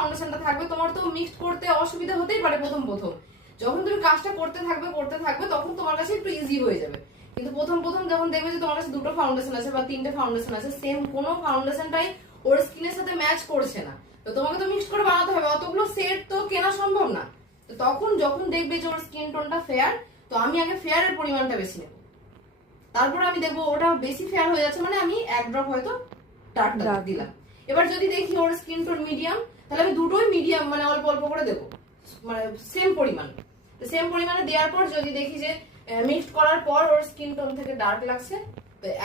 ফাউন্ডেশনটা থাকবে, তোমার তো মিক্স করতে অসুবিধা হতেই পারে প্রথম প্রথম। যখন তুমি কাজটা করতে থাকবে তখন তোমার কাছে একটু ইজি হয়ে যাবে। কিন্তু প্রথম প্রথম যখন দেখবে যে তোমার কাছে দুটো ফাউন্ডেশন আছে বা তিনটে ফাউন্ডেশন আছে, সেম কোনো ফাউন্ডেশনটাই ওর স্কিনের সাথে ম্যাচ করছে না, তো তোমাকে তো মিক্স করে বানাতে হবে, অতগুলো সেট তো কেনা সম্ভব না। তো তখন যখন দেখবে যে ওর স্কিন টোনটা ফেয়ার, তো আমি আগে ফেয়ারের পরিমাণটা বেশি নেব, তারপর আমি দেখবো ওটা বেশি ফেয়ার হয়ে যাচ্ছে মানে আমি এক ড্রপ হয়তো ডার্ক দিলাম। এবার যদি দেখি ওর স্কিন টোন মিডিয়াম, তাহলে আমি দুটোই মিডিয়াম মানে অল্প অল্প করে দেবো, মানে সেম পরিমাণে দেওয়ার পর যদি দেখি যে মিক্সড করার পর ওর স্কিন টোন থেকে ডার্ক লাগছে,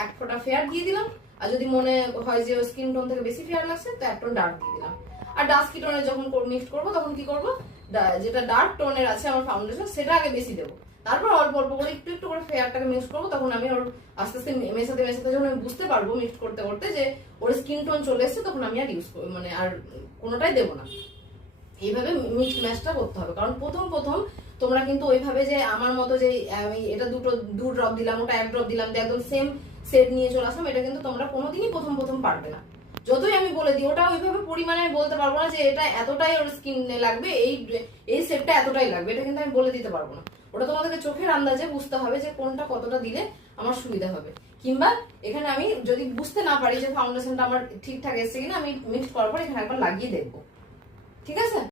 এক ফোঁটা ফেয়ার দিয়ে দিলাম। আর যদি মনে হয় যে ওর স্কিন টোন থেকে বেশি ফেয়ার লাগছে, তো এক টোন ডার্ক দিয়ে দিলাম। আর ডাস্কি টোনে যখন মিক্সড করবো তখন কি করবো, যেটা ডার্ক টোনের আছে আমার ফাউন্ডেশন সেটা আগে বেশি দেবো, তারপর অল্প অল্প করে একটু একটু করে ফেয়ারটাকে মিক্স করবো। তখন আমি ওর আস্তে আস্তে মেশাতে যখন আমি বুঝতে পারবো মিক্স করতে করতে যে ওর স্কিন টোন চলে এসছে, তখন আমি আর ইউজ করবো, মানে আর কোনোটাই দেবো না। এইভাবে মিক্স ম্যাচটা করতে হবে। কারণ প্রথম প্রথম তোমরা কিন্তু ওইভাবে যে আমার মতো যে আমি এটা দু ড্রপ দিলাম, ওটা এক ড্রপ দিলাম, একদম সেম সেট নিয়ে চলে আসলাম, এটা কিন্তু তোমরা কোনোদিনই প্রথম প্রথম পারবে না। যতই আমি বলে দিই, ওটা ওইভাবে পরিমাণে বলতে পারবো না যে এটা এতটাই ওর স্কিনে লাগবে, এই সেটটা এতটাই লাগবে, এটা কিন্তু আমি বলে দিতে পারবো না। ওটা তোমাদেরকে চোখের আন্দাজে বুঝতে হবে যে কোনটা কতটা দিলে আমার সুবিধা হবে। কিংবা এখানে আমি যদি বুঝতে না পারি যে ফাউন্ডেশনটা আমার ঠিকঠাক এসছে কিনা, আমি মিক্স করার পর এখানে একবার লাগিয়ে দেখবো। ঠিক আছে।